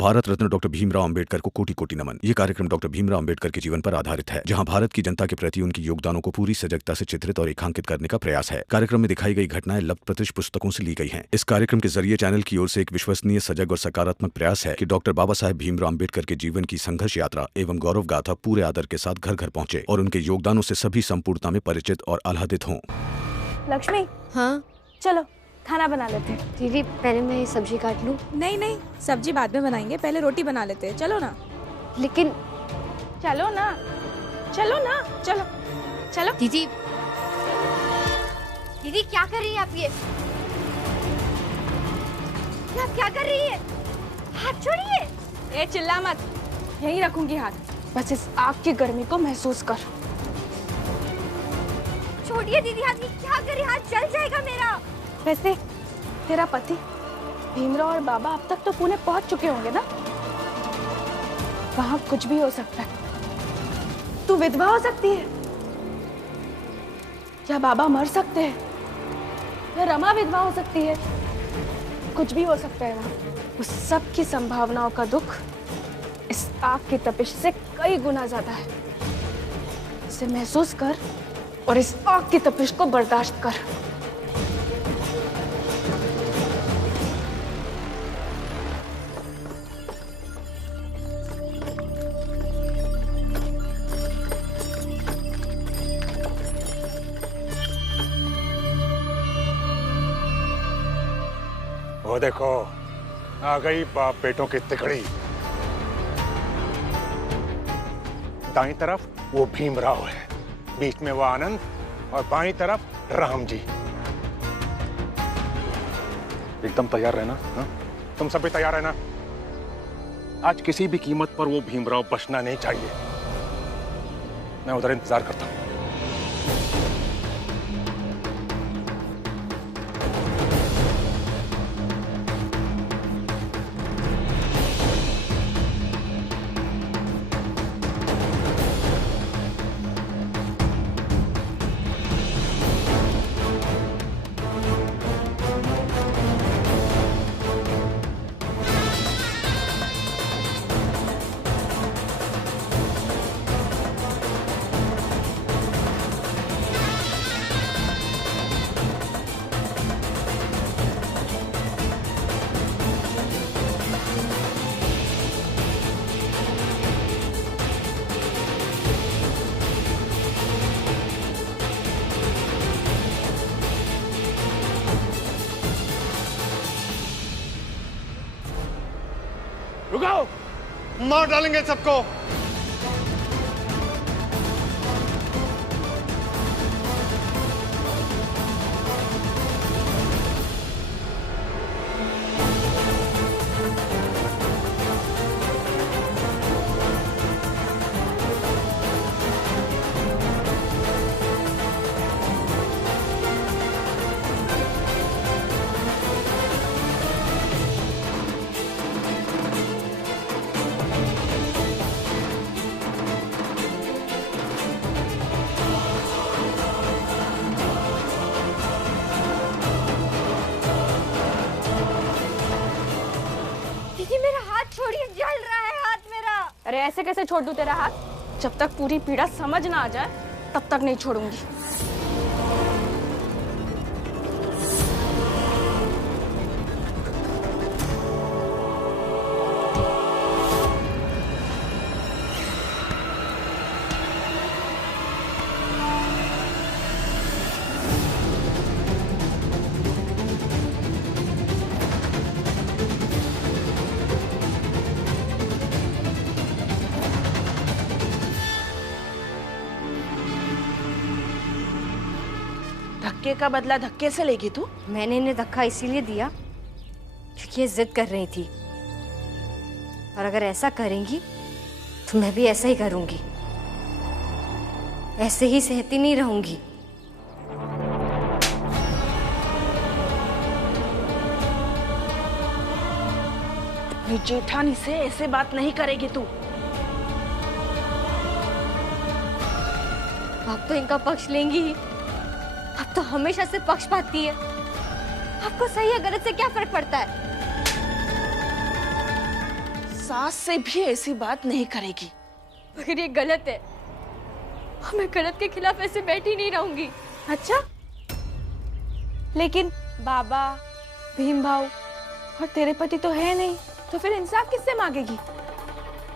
Bharat Ratna doctor Bhimrao Ambedkar को कोटि कोटि नमन। ये कार्यक्रम डॉक्टर भीमराव अंबेडकर के जीवन पर आधारित है, जहां भारत की जनता के प्रति उनके योगदानों को पूरी सजगता से चित्रित और रेखांकित करने का प्रयास है। कार्यक्रम में दिखाई गई घटनाएं लब्ध प्रतिष्ठ पुस्तकों से ली गई हैं। इस कार्यक्रम के जरिए चैनल की ओर से एक विश्वसनीय, सजग और सकारात्मक प्रयास है कि डॉक्टर बाबा साहेब भीमराव अंबेडकर के जीवन की संघर्ष यात्रा एवं गौरव गाथा पूरे आदर के साथ घर घर पहुंचे और उनके योगदानों से सभी संपूर्णता में परिचित और आह्लादित हों। लक्ष्मी, हाँ चलो खाना बना लेते हैं। दीदी, पहले मैं ये सब्जी काट लूं। नहीं नहीं, सब्जी बाद में बनाएंगे, पहले रोटी बना लेते हैं। चलो ना। लेकिन चलो ना, चलो ना, चलो चलो। दीदी, दीदी क्या कर रही है आप? ये आप क्या कर रही है? हाथ छोड़िए। ए चिल्ला मत, यहीं रखूंगी हाथ। बस इस आग की गर्मी को महसूस कर। छोड़िए दीदी हाथ। क्या कर रही? हाथ जल जाएगा मेरा। वैसे तेरा पति भीमराव और बाबा अब तक तो पुणे पहुंच चुके होंगे ना? वहां कुछ भी हो सकता है। तू विधवा हो सकती है, या बाबा मर सकते हैं, या रमा विधवा हो सकती है। कुछ भी हो सकता है वहां। उस सब की संभावनाओं का दुख इस आग की तपिश से कई गुना ज्यादा है। इसे महसूस कर और इस आग की तपिश को बर्दाश्त कर। वो देखो, आ गई बाप बेटों की तिकड़ी। दाईं तरफ वो भीमराव है, बीच में वो आनंद और बाईं तरफ राम जी। एकदम तैयार रहना। हाँ? तुम सब भी तैयार रहना। आज किसी भी कीमत पर वो भीमराव बचना नहीं चाहिए। मैं उधर इंतजार करता हूँ। रुको, मार डालेंगे सबको। अरे ऐसे कैसे छोड़ दूं तेरा हाथ? जब तक पूरी पीड़ा समझ ना आ जाए तब तक नहीं छोड़ूंगी। धक्के का बदला धक्के से लेगी तू? मैंने इन्हें धक्का इसीलिए दिया क्योंकि ये जिद कर रही थी, और अगर ऐसा करेंगी तो मैं भी ऐसा ही करूंगी। ऐसे ही सहती नहीं रहूंगी। अपनी जेठानी से ऐसे बात नहीं करेगी तू। आप तो इनका पक्ष लेंगी ही। आप तो हमेशा से पक्षपाती है। आपको सही या गलत से क्या फर्क पड़ता है? सास से भी ऐसी बात नहीं करेगी। मगर ये गलत है। मैं गलत के खिलाफ ऐसे बैठी नहीं रहूंगी। अच्छा, लेकिन बाबा, भीम भाऊ और तेरे पति तो है नहीं, तो फिर इंसाफ किससे मांगेगी?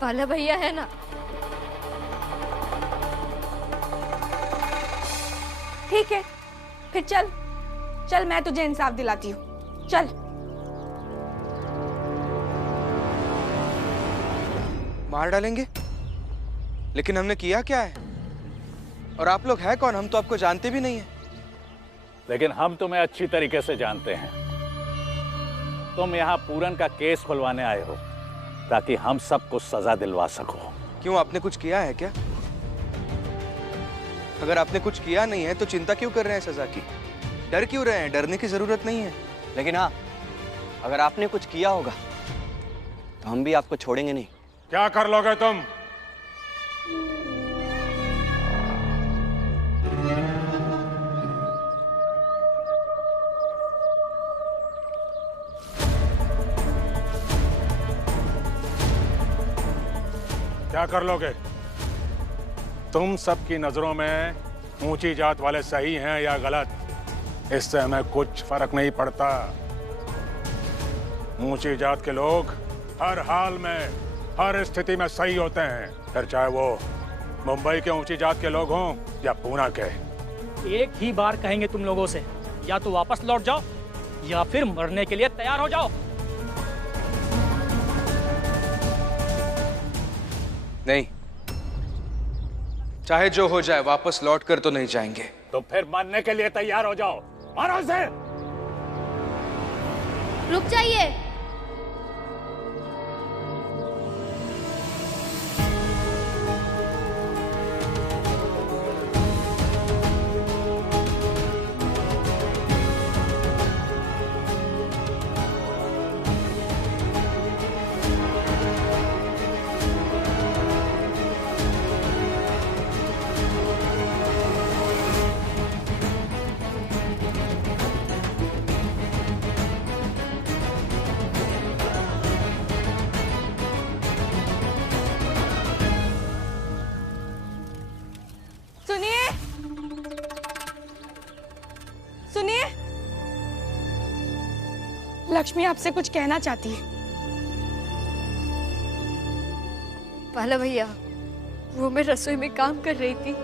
पाला भैया है ना। ठीक है, फिर चल चल, मैं तुझे इंसाफ दिलाती हूँ। चल। मार डालेंगे? लेकिन हमने किया क्या है? और आप लोग हैं कौन? हम तो आपको जानते भी नहीं हैं। लेकिन हम तुम्हें अच्छी तरीके से जानते हैं। तुम यहाँ पूरन का केस खुलवाने आए हो ताकि हम सबको सजा दिलवा सको। क्यों, आपने कुछ किया है क्या? अगर आपने कुछ किया नहीं है तो चिंता क्यों कर रहे हैं सजा की? डर क्यों रहे हैं? डरने की जरूरत नहीं है। लेकिन हाँ, अगर आपने कुछ किया होगा तो हम भी आपको छोड़ेंगे नहीं। क्या कर लोगे तुम? क्या कर लोगे? तुम सबकी नजरों में ऊंची जात वाले सही हैं या गलत, इससे हमें कुछ फर्क नहीं पड़ता। ऊंची जात के लोग हर हाल में, हर स्थिति में सही होते हैं, फिर चाहे वो मुंबई के ऊंची जात के लोग हों या पूना के। एक ही बार कहेंगे तुम लोगों से, या तो वापस लौट जाओ या फिर मरने के लिए तैयार हो जाओ। नहीं, चाहे जो हो जाए वापस लौट कर तो नहीं जाएंगे। तो फिर मरने के लिए तैयार हो जाओ। मारो इसे। रुक जाइए। सुनिए, सुनिए, लक्ष्मी आपसे कुछ कहना चाहती है। पाला भैया, वो मैं रसोई में काम कर रही थी।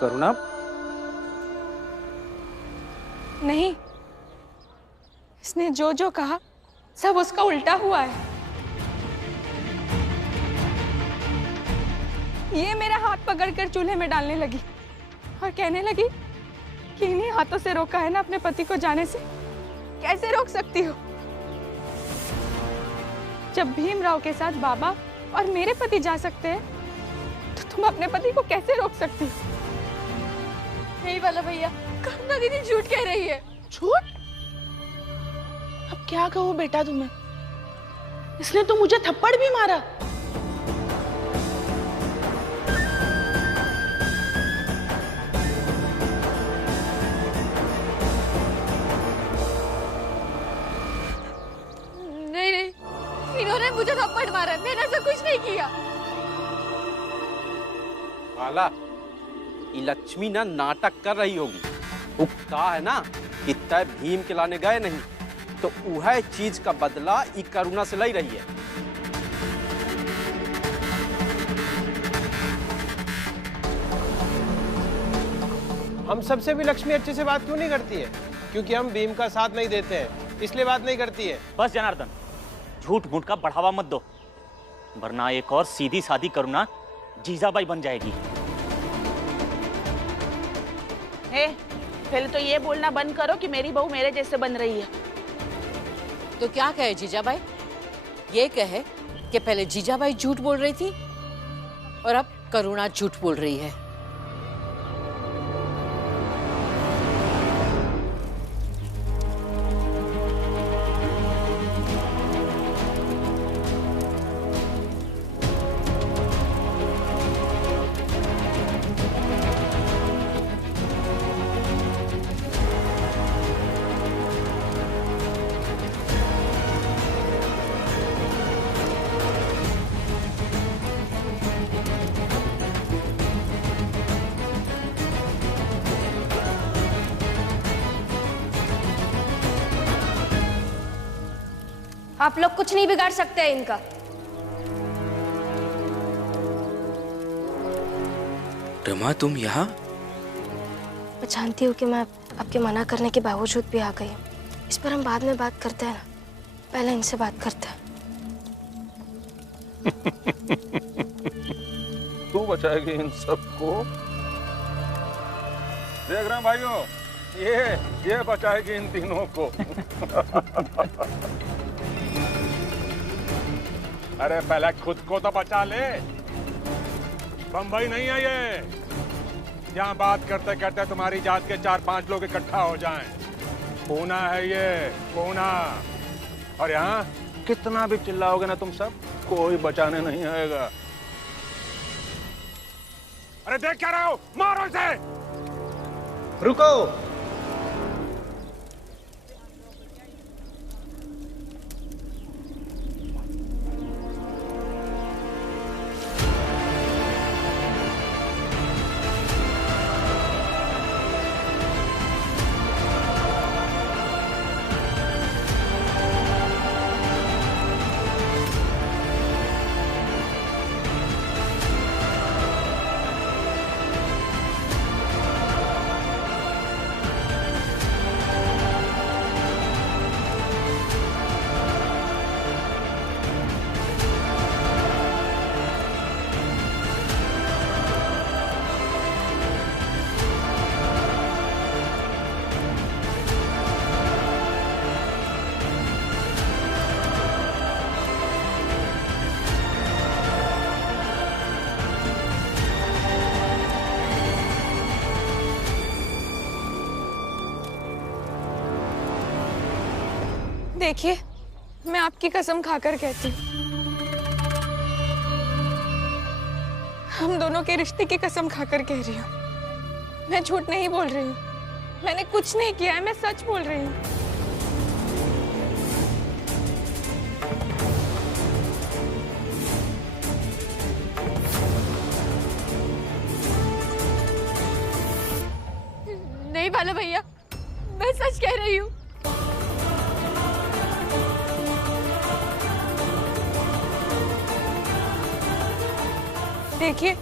करुणा? नहीं, इसने जो जो कहा सब उसका उल्टा हुआ है। ये मेरा हाथ पकड़कर चूल्हे में डालने लगी और कहने लगी कि इन्हीं हाथों से रोका है ना अपने पति को जाने से, कैसे रोक सकती हो? जब भीमराव के साथ बाबा और मेरे पति जा सकते हैं तो तुम अपने पति को कैसे रोक सकती हो? नहीं वाला भैया, करुणा दीदी झूठ कह रही है। झूठ? अब क्या कहूँ बेटा तुम्हें? इसने तो मुझे थप्पड़ भी मारा। नहीं नहीं, इन्होंने मुझे थप्पड़ मारा, मैंने ऐसा कुछ नहीं किया। पाला, ये लक्ष्मी ना नाटक कर रही होगी। वो कहा है ना कि तय भीम के लाने गए नहीं, तो वह चीज का बदला ई करुणा से ले रही है। हम सबसे भी लक्ष्मी अच्छे से बात क्यों नहीं करती है? क्योंकि हम भीम का साथ नहीं देते हैं, इसलिए बात नहीं करती है। बस जनार्दन, झूठ मूठ का बढ़ावा मत दो। वरना एक और सीधी सादी करुणा जीजाबाई बन जाएगी। हे, पहले तो ये बोलना बंद करो कि मेरी बहू मेरे जैसे बन रही है। तो क्या कहे जीजाबाई? ये कहे कि पहले जीजाबाई झूठ बोल रही थी और अब करुणा झूठ बोल रही है। आप लोग कुछ नहीं बिगाड़ सकते हैं इनका। रमा, तुम यहाँ? मैं जानती हूँ कि मैं आपके मना करने के बावजूद भी आ गई। इस पर हम बाद में बात करते हैं ना, पहले इनसे बात करते हैं। तू बचाएगी इन सबको? देख रहे हैं भाइयों, ये बचाएगी इन तीनों को। अरे पहले खुद को तो बचा ले। बंबई नहीं है ये, यहाँ बात करते करते तुम्हारी जात के 4-5 लोग इकट्ठा हो जाएं। पूना है ये, पूना। और यहाँ कितना भी चिल्लाओगे ना तुम सब, कोई बचाने नहीं आएगा। अरे देख क्या रहे हो, मारो इसे। रुको। देखिए, मैं आपकी कसम खाकर कहती हूँ, हम दोनों के रिश्ते की कसम खाकर कह रही हूँ। मैं झूठ नहीं बोल रही हूँ, मैंने कुछ नहीं किया है, मैं सच बोल रही हूँ। नहीं बाला भैया, मैं सच कह रही हूँ। देखिए,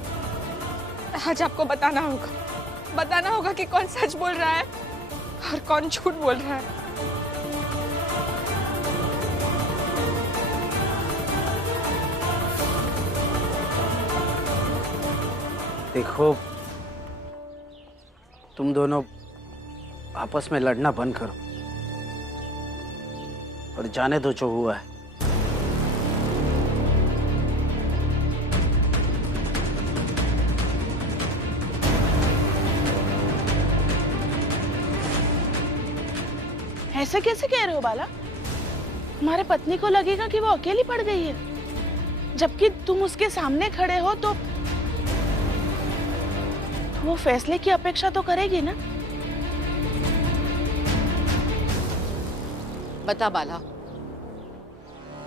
आज आपको बताना होगा कि कौन सच बोल रहा है और कौन झूठ बोल रहा है। देखो, तुम दोनों आपस में लड़ना बंद करो और जाने दो जो हुआ है। ऐसे कैसे कह रहे हो बाला? हमारे पत्नी को लगेगा कि वो अकेली पड़ गई है, जबकि तुम उसके सामने खड़े हो तो वो फैसले की अपेक्षा तो करेगी ना। बता बाला,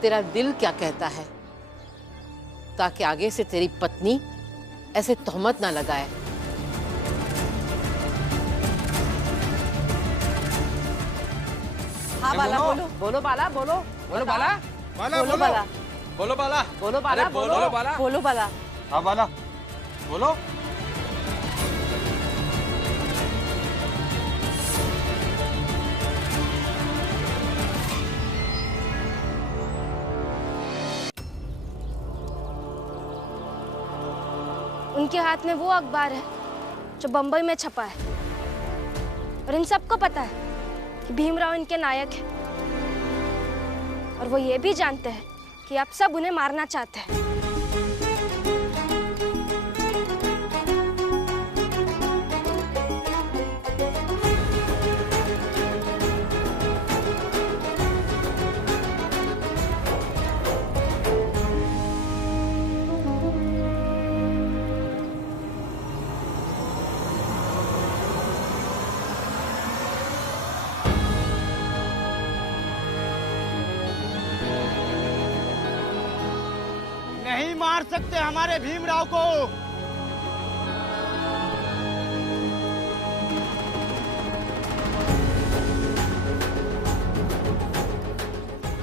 तेरा दिल क्या कहता है, ताकि आगे से तेरी पत्नी ऐसे तोहमत ना लगाए। हाँ बाला, बोलो बाला, बोलो बाला, बोलो बाला, बोलो बाला, बोलो बाला, बोलो बाला, बोलो बाला। हाँ बाला, बोलो। उनके हाथ में वो अखबार है जो बंबई में छपा है, और इन सबको पता है कि भीमराव इनके नायक हैं, और वो ये भी जानते हैं कि आप सब उन्हें मारना चाहते हैं। नहीं मार सकते हमारे भीमराव को।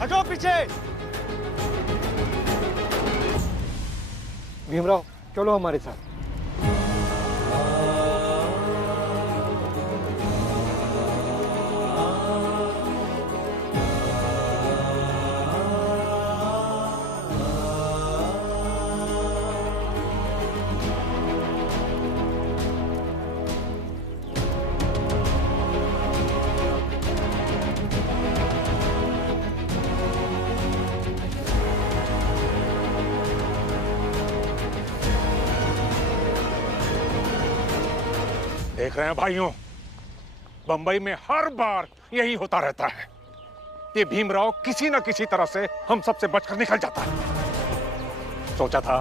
हटो पीछे। भीमराव चलो हमारे साथ। देख रहे हैं भाइयों, बंबई में हर बार यही होता रहता है। ये भीमराव किसी न किसी तरह से हम सबसे बचकर निकल जाता है। सोचा था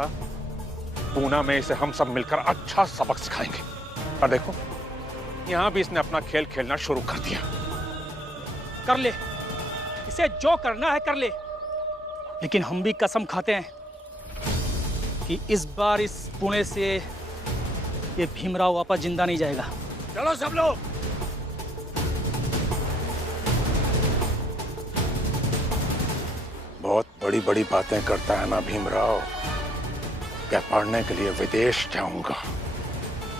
पूना में इसे हम सब मिलकर अच्छा सबक सिखाएंगे, पर देखो यहां भी इसने अपना खेल खेलना शुरू कर दिया। कर ले, इसे जो करना है कर ले, लेकिन हम भी कसम खाते हैं कि इस बार इस पुणे से ये भीमराव वापस जिंदा नहीं जाएगा। चलो सब लोग। बहुत बड़ी बड़ी बातें करता है ना भीमराव। क्या पढ़ने के लिए विदेश जाऊंगा,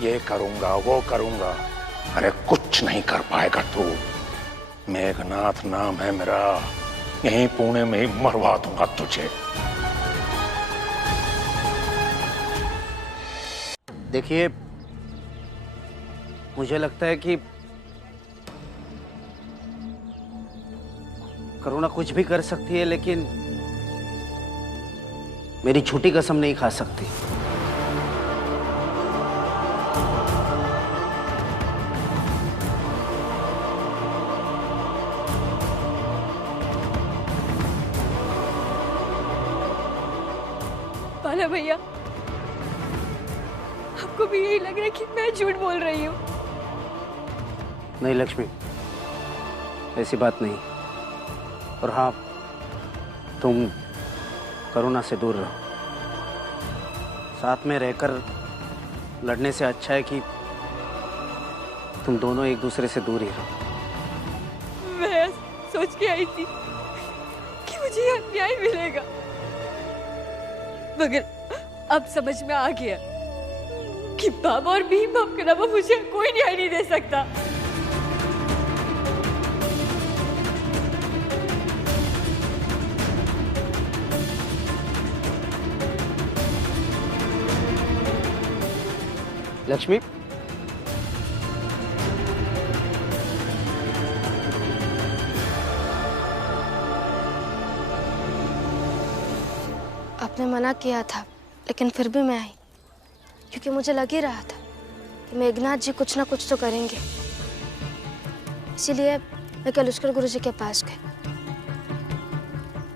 ये करूंगा वो करूंगा, अरे कुछ नहीं कर पाएगा तू। मेघनाथ नाम है मेरा, यहीं पुणे में ही मरवा दूंगा तुझे। देखिए, मुझे लगता है कि करुणा कुछ भी कर सकती है, लेकिन मेरी झूठी कसम नहीं खा सकती। बाला भैया, आपको भी यही लग रहा है कि मैं झूठ बोल रही हूँ? नहीं लक्ष्मी, ऐसी बात नहीं। और हाँ, तुम करुणा से दूर रहो। साथ में रहकर लड़ने से अच्छा है कि तुम दोनों एक दूसरे से दूर ही रहो। मैं सोच के आई थी कि मुझे अन्याय मिलेगा, मगर अब समझ में आ गया कि बाबा और भीम बाप के अलावा मुझे कोई न्याय नहीं दे सकता। लक्ष्मी, आपने मना किया था, लेकिन फिर भी मैं आई, क्योंकि मुझे लग ही रहा था कि मेघनाथ जी कुछ ना कुछ तो करेंगे। इसीलिए मैं कलुष्कर गुरुजी के पास गई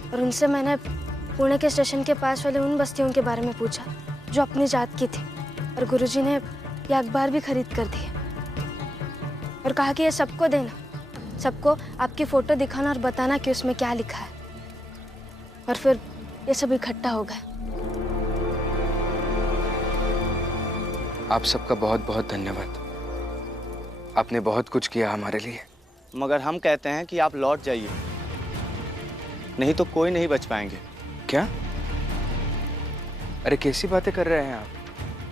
और उनसे मैंने पुणे के स्टेशन के पास वाले उन बस्तियों के बारे में पूछा जो अपनी जात की थी, और गुरुजी ने यह अखबार भी खरीद कर दिया और कहा कि ये सबको देना, सबको आपकी फोटो दिखाना और बताना कि उसमें क्या लिखा है। और फिर ये सब इकट्ठा हो गया। आप सबका बहुत बहुत धन्यवाद। आपने बहुत कुछ किया हमारे लिए। मगर हम कहते हैं कि आप लौट जाइए, नहीं तो कोई नहीं बच पाएंगे। क्या? अरे कैसी बातें कर रहे हैं आप?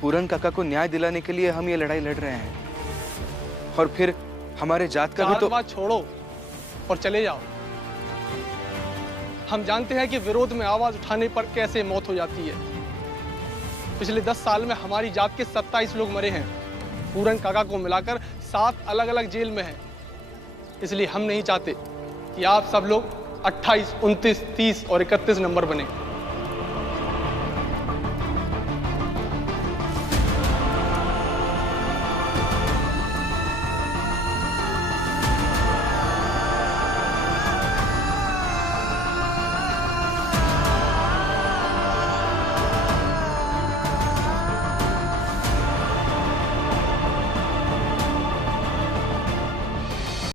पूरन काका को न्याय दिलाने के लिए हम ये लड़ाई लड़ रहे हैं, और फिर हमारे जात का भी तो। बात छोड़ो और चले जाओ। हम जानते हैं कि विरोध में आवाज उठाने पर कैसे मौत हो जाती है, पिछले 10 साल में हमारी जात के 27 लोग मरे हैं। पूरन काका को मिलाकर 7 अलग अलग जेल में हैं। इसलिए हम नहीं चाहते कि आप सब लोग 28, 29, 30 और 31 नंबर बने।